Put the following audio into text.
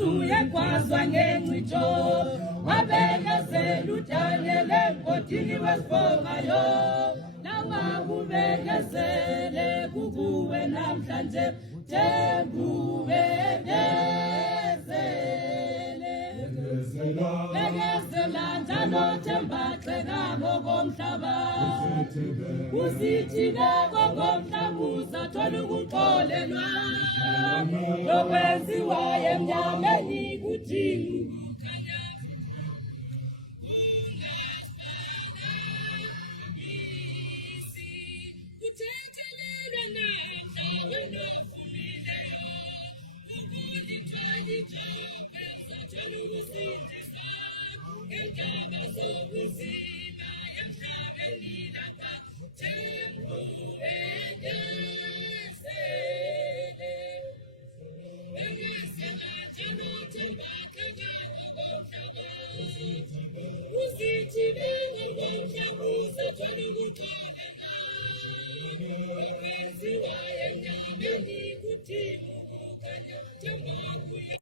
usuye kwazwa ngencitho wabekezela uDaniel emgodini wesifongayo nawakubekezele kukuwe namhlanje bekezela njalo thembaxeka ngokomhlaba usithike ngokomhlaba uzathola ukuxolelwa lokwenziwayo emnyameni kuthini